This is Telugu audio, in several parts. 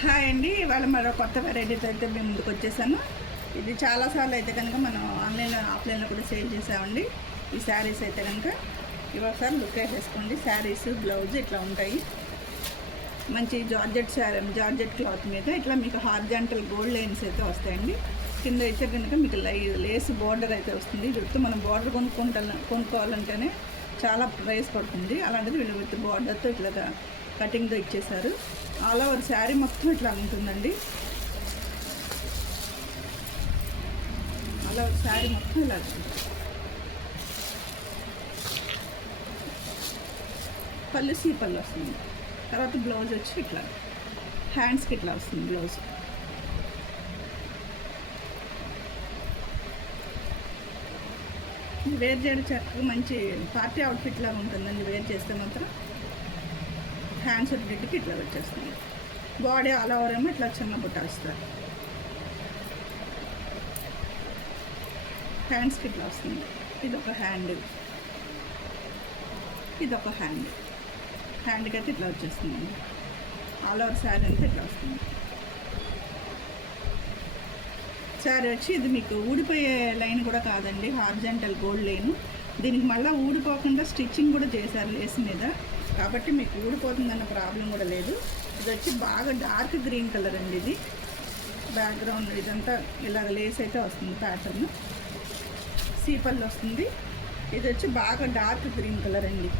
హాయ్ అండి. ఇవాళ మరో కొత్త వెరైటీతో అయితే మేము ముందుకు వచ్చేసాను. ఇది చాలాసార్లు అయితే కనుక మనం ఆన్లైన్లో ఆఫ్లైన్లో కూడా సేల్ చేసామండి. ఈ శారీస్ అయితే కనుక ఒకసారి లుక్ వేసేసుకోండి. శారీస్ బ్లౌజ్ ఇట్లా ఉంటాయి. మంచి జార్జెట్ శారీ, జార్జెట్ క్లాత్ మీద ఇట్లా మీకు హార్జాంటల్ గోల్డ్ లైన్స్ అయితే వస్తాయండి. కింద అయితే కనుక మీకు లేస్ బార్డర్ అయితే వస్తుంది. వీటితో మనం బార్డర్ కొనుక్కోవాలంటేనే చాలా ప్రైస్ పడుతుంది. అలాంటిది వీళ్ళు విత్ బార్డర్తో ఇట్లా కటింగ్తో ఇచ్చేసారు. ఆల్ ఓవర్ శారీ మొత్తం ఇట్లా ఉంటుందండి. ఆల్ ఓవర్ శారీ మొత్తం ఇలా పళ్ళు సీపళ్ళు వస్తుంది. తర్వాత బ్లౌజ్ వచ్చి ఇట్లా హ్యాండ్స్కి ఇట్లా వస్తుంది బ్లౌజ్. వేర్ చేయడం చక్కగా మంచి పార్టీ అవుట్ఫిట్ లాగా ఉంటుందండి. వేర్ చేస్తే మాత్రం హ్యాండ్స్ ఒకటికి ఇట్లా వచ్చేస్తుంది. బాడీ ఆల్ ఓవర్ ఏమో ఇట్లా చిన్న బుట్ట వస్తారు. హ్యాండ్స్కి ఇట్లా వస్తుంది. ఇదొక హ్యాండ్, ఇదొక హ్యాండ్. హ్యాండ్కి అయితే ఇట్లా వచ్చేస్తుంది. ఆల్ ఓవర్ శారీ అంతా ఇట్లా వస్తుంది. శారీ వచ్చి ఇది మీకు ఊడిపోయే లైన్ కూడా కాదండి, హార్జెంటల్ గోల్డ్ లైన్. దీనికి మళ్ళీ ఊడిపోకుండా స్టిచ్చింగ్ కూడా చేశారు లేస్ మీద, కాబట్టి మీకు ఊడిపోతుందన్న ప్రాబ్లం కూడా లేదు. ఇది వచ్చి బాగా డార్క్ గ్రీన్ కలర్ అండి. ఇది బ్యాక్గ్రౌండ్ ఇదంతా ఇలాగ లేస్ అయితే వస్తుంది. ప్యాటర్న్ సీపల్ వస్తుంది. ఇది వచ్చి బాగా డార్క్ గ్రీన్ కలర్ అండి.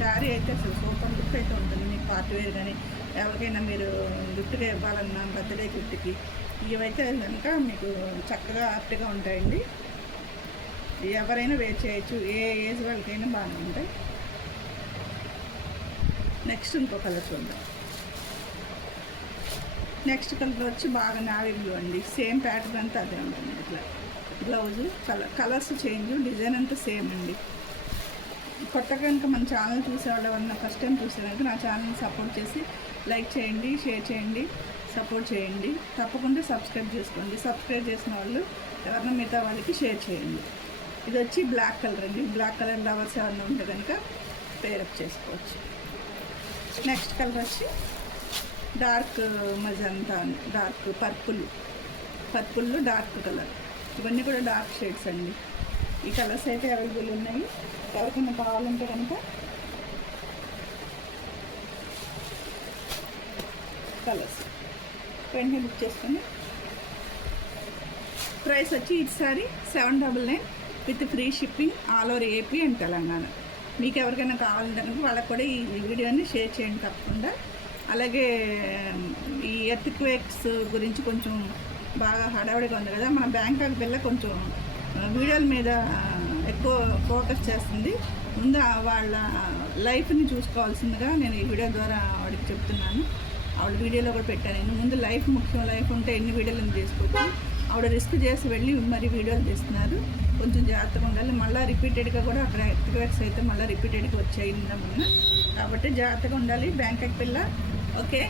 శారీ అయితే అసలు సూపర్ లుక్ అయితే ఉంటుంది. మీకు పార్టీ వేర్ కానీ ఎవరికైనా మీరు గిఫ్ట్గా ఇవ్వాలన్నా బర్త్డే గిఫ్ట్కి ఇవైతే కనుక మీకు చక్కగా ఆప్ట్గా ఉంటాయండి. ఎవరైనా వేర్ చేయొచ్చు, ఏ ఏజ్ వాళ్ళకైనా బాగానే ఉంటాయి. నెక్స్ట్ ఇంకో కలర్ చూద్దాం. నెక్స్ట్ కలర్ వచ్చి బాగా నావీ బ్లూ అండి. సేమ్ ప్యాటర్న్ అంతా అదే ఉంటుంది. ఇట్లా బ్లౌజు కలర్స్ చేంజ్, డిజైన్ అంతా సేమ్ అండి. కొత్తగా కనుక మన ఛానల్ చూసేవాళ్ళు ఎవరన్నా ఫస్ట్ టైం చూసేవాళ్ళకి నా ఛానల్ని సపోర్ట్ చేసి లైక్ చేయండి, షేర్ చేయండి, సపోర్ట్ చేయండి. తప్పకుండా సబ్స్క్రైబ్ చేసుకోండి. సబ్స్క్రైబ్ చేసిన వాళ్ళు ఎవరన్నా మిగతా వాళ్ళకి షేర్ చేయండి. ఇది వచ్చి బ్లాక్ కలర్ అండి. బ్లాక్ కలర్ లవర్స్ ఎవరన్నా ఉంటే కనుక పేరప్ చేసుకోవచ్చు. నెక్స్ట్ కలర్ వచ్చి dark magenta, dark purple dark colour. ఇవన్నీ కూడా డార్క్ షేడ్స్ అండి. ఈ కలర్స్ అయితే అవైలబుల్ ఉన్నాయి. ఎవరికైనా కావాలంటే కనుక కలర్స్ వెంటనే బుక్ చేసుకొని. ప్రైస్ వచ్చి ఈసారి 799 with free shipping all over AP and Telangana. మీకు ఎవరికైనా కావాలంటే కనుక వాళ్ళకి కూడా ఈ వీడియోని షేర్ చేయండి తప్పకుండా. అలాగే ఈ ఎర్త్క్వేక్స్ గురించి కొంచెం బాగా హడావిడిగా ఉంది కదా, మన బ్యాంకాక్ పిల్ల కొంచెం వీడియోల మీద ఎక్కువ ఫోకస్ చేస్తుంది. ముందు వాళ్ళ లైఫ్ని చూసుకోవాల్సిందిగా నేను ఈ వీడియో ద్వారా ఆవిడకి చెప్తున్నాను. ఆవిడ వీడియోలో కూడా పెట్టాను నేను. ముందు లైఫ్ ముఖ్యం. లైఫ్ ఉంటే ఎన్ని వీడియోలను చేసుకోవచ్చు. ఆవిడ రిస్క్ చేసి వెళ్ళి మరి వీడియోలు చేస్తున్నారు. కొంచెం జాగ్రత్తగా ఉండాలి. మళ్ళీ రిపీటెడ్గా కూడా అక్కడ ఎర్త్క్వేక్స్ అయితే మళ్ళీ రిపీటెడ్గా వచ్చాయి మొన్న, కాబట్టి జాగ్రత్తగా ఉండాలి బ్యాంకాక్ పిల్ల. Okay,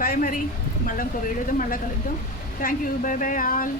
bye. మరి మళ్ళీ ఇంకో వీడియోతో మళ్ళీ కలుద్దాం. Thank you. Bye bye all.